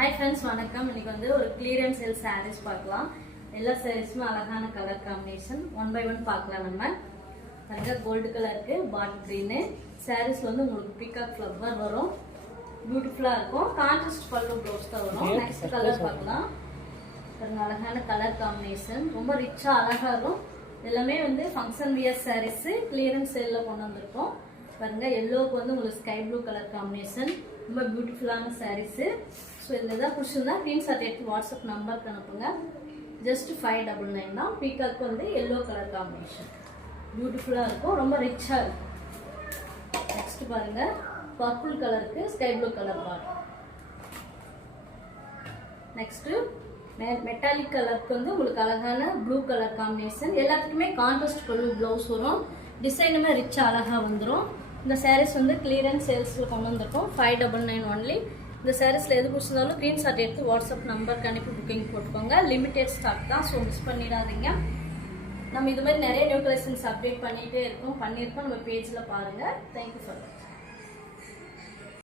Hi friends, வணக்கம். இன்னைக்கு வந்து ஒரு clearance sale sarees பார்க்கலாம். எல்லா sareesமே அழகான colour combination. One by one பார்க்கலாம் நம்ம. பாருங்க கோல்ட் கலருக்கு பாட்டில் green. sarees வந்து உங்களுக்கு பீகாக் ஃப்ளவர் வரும். பியூட்டிஃபுல்லா இருக்கும். கான்ட்ராஸ்ட் பல்லு ப்ளவுஸ் தான் வரும். நெக்ஸ்ட் கலர் பார்க்கலாம். பாருங்க அழகான கலர் காம்பினேஷன். ரொம்ப ரிச்சா அழகா இருக்கும். எல்லாமே வந்து function wear sarees clearance sale கொண்டு வந்திருக்கோம். பாருங்க yellowக்கு வந்து உங்களுக்கு ஸ்கை ப்ளூ கலர் காம்பினேஷன். ரொம்ப பியூட்டிஃபுல்லான sarees. ஸோ இதில் எதாவது பிடிச்சிருந்தா ஸ்க்ரீன்ஷாட் எடுத்து வாட்ஸ்அப் நம்பருக்கு அனுப்புங்க. ஜஸ்ட் 599 தான். பீகாக்கு வந்து எல்லோ கலர் காம்பினேஷன் பியூட்டிஃபுல்லாக இருக்கும், ரொம்ப ரிச்சாக இருக்கும். நெக்ஸ்ட் பாருங்க பர்பிள் கலருக்கு sky blue colour border. Next metallic கலருக்கு வந்து உங்களுக்கு அழகான ப்ளூ கலர் காம்பினேஷன். எல்லாத்துக்குமே கான்ட்ராஸ்ட் பல்லு ப்ளவுஸ் வரும். டிசைனுமே ரிச்சாக அழகாக வந்துடும். இந்த சாரீஸ் வந்து கிளியரன்ஸ் சேல்ஸில் கொண்டு வந்திருக்கோம். 599 ஒன்லி. இந்த சாரீஸில் எது பிடிச்சிருந்தாலும் ஸ்க்ரீன்ஷாட் எடுத்து வாட்ஸ்அப் நம்பருக்கு அனுப்பி புக்கிங் போட்டுக்கோங்க. லிமிடெட் ஸ்டாக் தான், ஸோ மிஸ் பண்ணிடாதீங்க. நம்ம இது மாதிரி நிறைய நியூ கலெக்ஷன்ஸ் அப்டேட் பண்ணிகிட்டே இருக்கோம், பண்ணியிருக்கோம். நம்ம பேஜில் பாருங்கள். தேங்க்யூ ஃபார் வாட்சிங்.